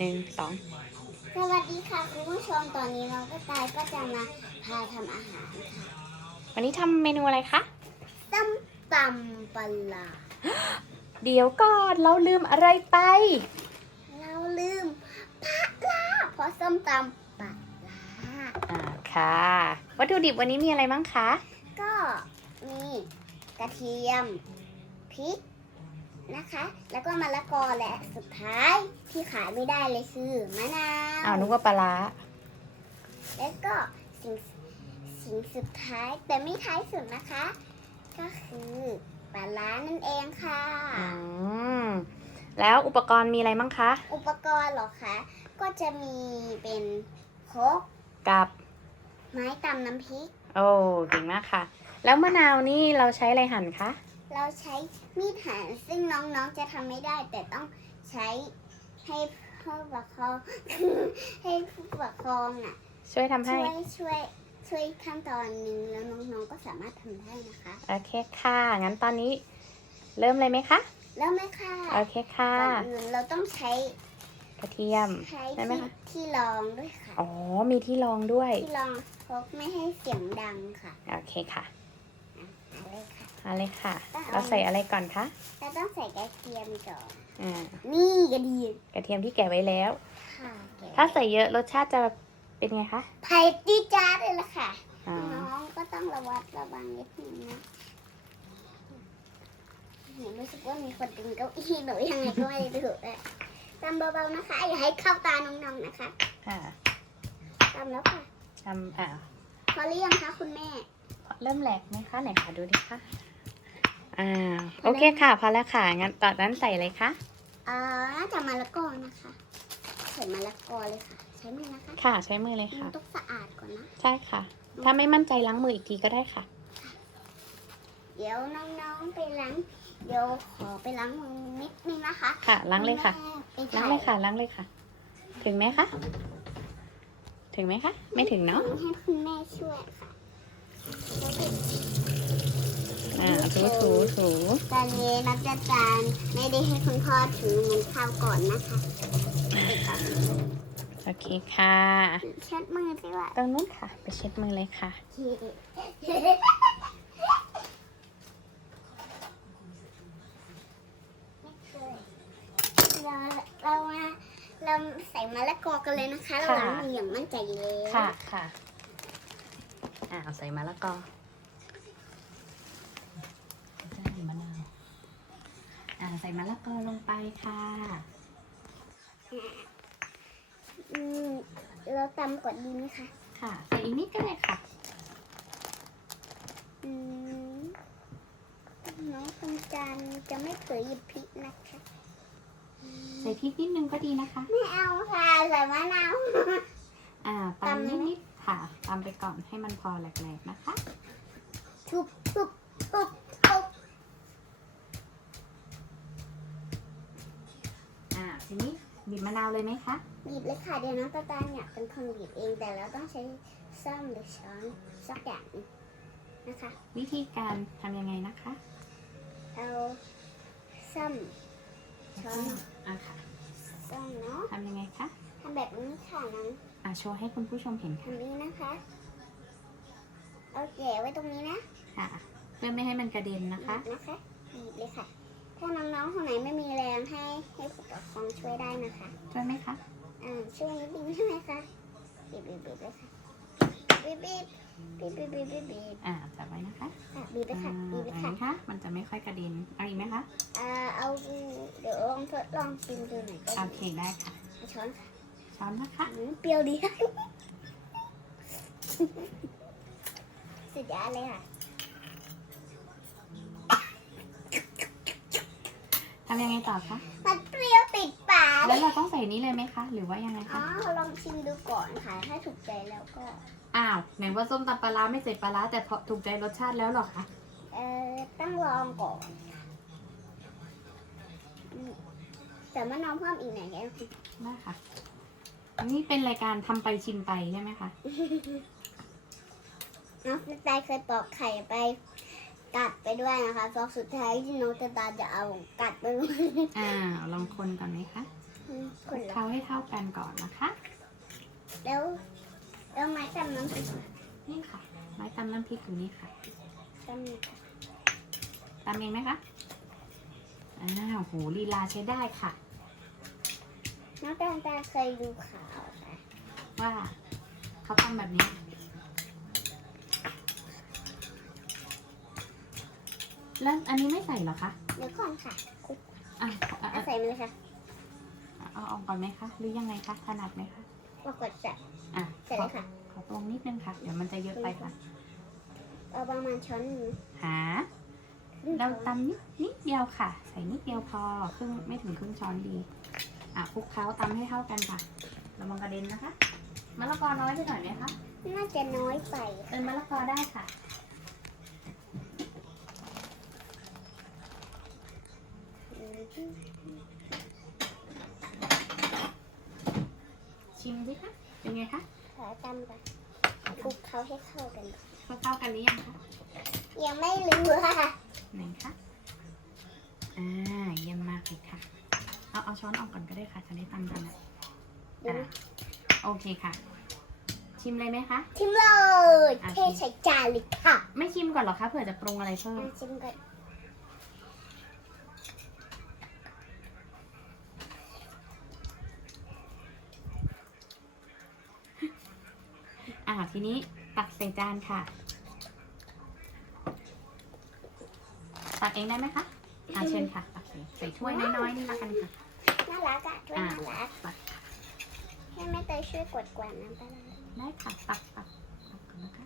หนึ่งสองสวัสดีค่ะคุณผู้ชมตอนนี้น้องกระต่ายก็จะมาพาทำอาหารค่ะวันนี้ทำเมนูอะไรคะส้มตำปลาร้าเดี๋ยวก่อนเราลืมอะไรไป เราลืมปลาร้าเพราะส้มตำปลาร้าอ่าค่ะวัตถุดิบวันนี้มีอะไรบ้างคะก็มีกระเทียมพริก นะคะ แล้วก็มะละกอและสุดท้ายที่ขายไม่ได้เลยคือมะนาวอ้าวนึกว่าปลาร้าแล้วก็สิ่งสิ่งสุดท้ายแต่ไม่ท้ายสุดนะคะ ก็คือปลาร้านั่นเองค่ะอืมแล้วอุปกรณ์มีอะไรบ้างคะ อุปกรณ์เหรอคะก็จะมีเป็นโคกกับ ไม้ตำน้ำพริก โอ้เก่งมากค่ะ แล้วมะนาวนี่เราใช้อะไรหั่นคะ เราใช้มีดหั่นซึ่งน้องๆจะทำไม่ได้ แต่ต้องใช้ให้ผู้ปกครอง ให้ผู้ปกครองน่ะช่วยทำให้ ช่วยช่วยช่วยขั้นตอนหนึ่งแล้วน้องๆก็สามารถทำได้นะคะ โอเคค่ะ งั้นตอนนี้เริ่มเลยไหมคะ แล้วไหมค่ะโอเคค่ะ ก่อนอื่นเราต้องใช้กระเทียม ใช้ได้ไหมที่คะ ที่รองด้วยค่ะ อ๋อ มีที่รองด้วย ที่รองพกไม่ให้เสียงดังค่ะ โอเคค่ะเอา เลยค่ะเอาเลยค่ะต้องเอาเราใส่อะไรก่อนคะ เราต้องใส่กระเทียมก่อนอ่า นี่กระเทียมกระเทียมที่แกะไว้แล้ว ค่ะแกะถ้าใส่เยอะรสชาติจะเป็นไงคะ ไผ่จีดจ้าดเลยล่ะค่ะ อ่า น้องก็ต้องระวัดระวังนิดนึงนะหนูรู้สึกว่ามีคนดึงเก้าอี้หนูยังไงก็ไม่รู้เลยตำเบาๆนะคะ อย่าให้เข้าตาน้องๆนะคะค่ะตำแล้วค่ะทำอ่า พอหรือยังคะคุณแม่ เริ่มแหลกไหมคะ ไหนขอดูดิคะ อ่า โอเคค่ะ พอแล้วค่ะ งั้นตอนนั้นใส่อะไรคะเอ่อน่าจะมะละกอนะคะ ใส่มะละกอเลยค่ะ ใช้มือนะคะค่ะ ใช้มือเลยมัค่ะนต้องสะอาดก่อนนะ ใช่ค่ะ ถ้าไม่มั่นใจล้างมืออีกทีก็ได้ค่ะ เดี๋ยวน้องๆไปล้าง เดี๋ยวขอไปล้างมือนิดนึงนะคะค่ะ ล้างเลยค่ะไปล้างถ่ายเลยค่ะ ล้างเลยค่ะ ถึงไหมคะ ถึงไหมคะ ไม่ถึงเนาะ ให้คุณแม่ช่วยค่ะ อ่าถูถูถูตอนนี้นับจจานไม่ได้ให้คุณพ่อถือเงินข้าวก่อนนะคะไปก่อนโอเคค่ะเช็ดมือสิว่าตรงนู้นค่ะ ไปเช็ดมือเลยค่ะเราเรามาเราใส่มะละกอกันเลยนะคะ เราค่ะล้างมืออย่างมั่นใจเลยค่ะค่ะอ่าเอาใส่มะละกอใส่มะนาว อ่า ใส่มะละกอลงไปค่ะ อืมเราตำก่อนดีไหมคะ ค่ะใส่อีกนิดก็ได้ค่ะ อืมน้องคุณจันจะไม่เผยหยิบพริกนะคะใส่พริกนิดนึงก็ดีนะคะ ไม่เอาค่ะใส่มะนาว อ่าตำตำเลยไหมนิดๆค่ะตำไปก่อนให้มันพอแหลกๆนะคะทุบทุบทุบทุบ อ่า ทีนี้บีบมะนาวเลยไหมคะ บีบเลยค่ะเดี๋ยวน้องตาตาเนี่ยเป็นคนบีบเองแต่เราต้องใช้ซ่อมหรือช้อนสักอย่างหนึ่งนะคะ วิธีการทำยังไงนะคะ เอาซ่อมช้อนอ่าค่ะซ่อมเนาะทำยังไงคะทำแบบนี้ค่ะน้องอ่าโชว์ให้คุณผู้ชมเห็นค่ะทำนี้นะคะ เอาแกะไว้ตรงนี้นะค่ะเพื่อไม่ให้มันกระเด็นนะคะนะคะบีบเลยค่ะ ถ้าน้องๆคนไหนไม่มีแรงให้ให้ผู้ปกครองช่วยได้นะคะช่วยไหมคะอ่าช่วยนิดนึงใช่ไหมคะบีบบีบบีบเลยค่ะบีบบีบบีบบีบบีบบีบบีบอ่าจับไว้นะคะค่ะบีบเลยค่ะบีบเลยอ่าค่ะเห็นไหมคะมันจะไม่ค่อยกระเด็นเอาอีกไหมคะอ่าเอาเดี๋ยวลองทดลองชิมดูหน่อยก็โอดีเคได้ค่ะเอาช้อนค่ะช้อนนะคะอืมเปรี้ยวดี สุดยอดเลยค่ะ ทำยังไงต่อคะ มันเปรี้ยวติดปาก แล้วเราต้องใส่นี้เลยไหมคะ หรือว่ายังไงอ๋อคะ ลองชิมดูก่อนค่ะ ถ้าถูกใจแล้วก็ อ้าวไหนว่าส้มตำปลาร้าไม่ใส่ปลาร้าแต่พอถูกใจรสชาติแล้วเหรอคะ เอ่อต้องลองก่อนค่ะอืมแต่มะนาวเพิ่มอีกหน่อยก็ได้ค่ะได้ค่ะอันนี้เป็นรายการทำไปชิมไปใช่ไหมคะ น้องตาตาเคยปอกไข่ไป กัดไปด้วยนะคะฟอกสุดท้ายที่น้องตาตาจะเอากัดไปด้วยอ่าลองคนก่อนไหมคะคอืมคคุลุณกเหรอเคล้าให้เท่ากันก่อนนะคะ แล้วแล้วไม้ตำน้ำพริกนี่ค่ะ ไม้ตำน้ำพริกอยู่นี่ค่ะก็มีค่ะตำเองไหมคะอ้าวโหลีลาใช้ได้ค่ะ น้องตาลตาเคยดูข่าวค่ะว่าเขาทำแบบนี้ แล้วอันนี้ไม่ใส่เหรอคะเดี๋ยวก่อนค่ะคุกอะอะเอาอะใส่มาเลยค่ะเอาออกก่อนไหมคะ หรือยังไงคะถนัดไหมคะปรากฏจะอะใส่เลยค่ะ ขอตรงนิดนึงค่ะ เดี๋ยวมันจะเยอะไปค่ะ เอาประมาณช้อนหนึ่งหา เราตำนิดนิดเดียวค่ะ ใส่นิดเดียวพอครึ่งไม่ถึงครึ่งช้อนดี อะคลุกเคล้าตำให้เท่ากันค่ะระวังกระเด็นนะคะมะละกอน้อยไปหน่อยไหมคะน่าจะน้อยไป เติมมะละกอได้ค่ะ ชิมสิคะ เป็นไงคะขอตำก่อนคลุกเขาให้เข้ากันก่อนเข้าเข้ากันหรือยังคะยังไม่รู้ค่ะไหนคะ อ่า เยี่ยมมากเลยค่ะ เอา เอาช้อนออกก่อนก็ได้ค่ะ จะได้ตำกันนะเดี๋ยวอะนะโอเคค่ะ ชิมเลยไหมคะ ชิมเลยอะเทใส่จานเลยค่ะ ไม่ชิมก่อนเหรอคะ เผื่อจะปรุงอะไรเพิ่มอะชิมก่อน อ่าทีนี้ตักใส่จานค่ะ ตักเองได้ไหมคะอ่าเชิญค่ะตักใส่ใส่ถ้วยน้อยๆนี่ละกันค่ะ น่ารักอะช่วยอะน่ารักตักให้แม่เตยช่วยกดกวาดน้ำตาลได้ค่ะตักตักตักก่อนนะคะ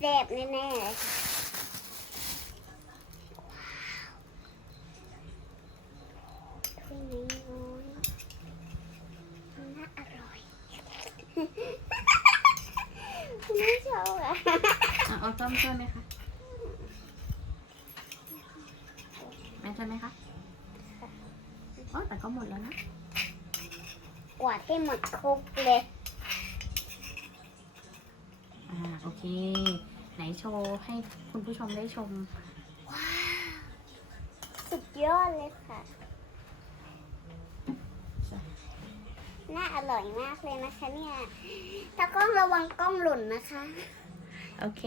แซ่บแน่ๆเลยค่ะถ้วยน้อยๆน่าอร่อย ไม่ชอบอะ อะ เอาต้มช่วยไหมคะแม่ช่วยไหมคะอ๋อแต่ก็หมดแล้วนะ กวาดให้หมดครบเลยอ่าโอเค ไหนโชว์ให้คุณผู้ชมได้ชมสุดยอดเลยค่ะ น่าอร่อยมากเลยนะคะเนี่ยตากล้องระวังกล้องหล่นนะคะ โอเค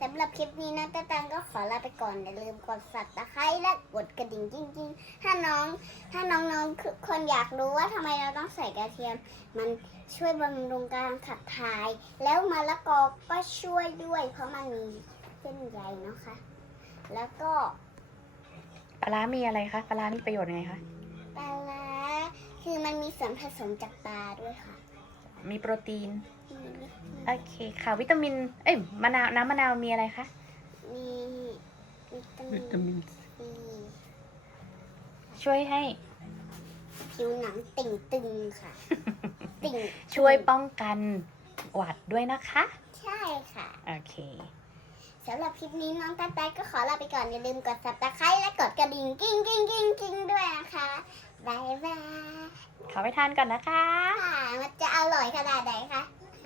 สำหรับคลิปนี้นะตาตังก็ขอลาไปก่อนอย่าลืมกดสับตะไคร้และกดกระดิ่งจริงๆ ถ้าน้องถ้าน้องๆคือคนอยากรู้ว่าทำไมเราต้องใส่กระเทียม มันช่วยบำรุงการขับถ่าย แล้วมะละกอก็ช่วยด้วย เพราะมันมีเส้นใยเนาะคะแล้วก็ปลาร้ามีอะไรคะปลาร้ามีประโยชน์ยังไงคะปลาร้าคือมันมีส่วนผสมจากปลาด้วยค่ะ มีโปรตีนมี โอเคค่ะวิตามิน เอ้ยมะนาวน้ำมะนาวมีอะไรคะ มีวิตามินซีช่วยให้ ผิวหนังติ่งตึงค่ะ ติ่งช่วยป้องกันหวัดด้วยนะคะ ใช่ค่ะ โอเคสำหรับคลิปนี้น้องตาตาก็ขอลาไปก่อน อย่าลืมกด subscribe และกดกระดิ่งกิ้งกิ้งกิ้งกิ้งด้วยนะคะบายบายขอไปทานก่อนนะคะค่ะมันจะอร่อยขนาดไหนคะ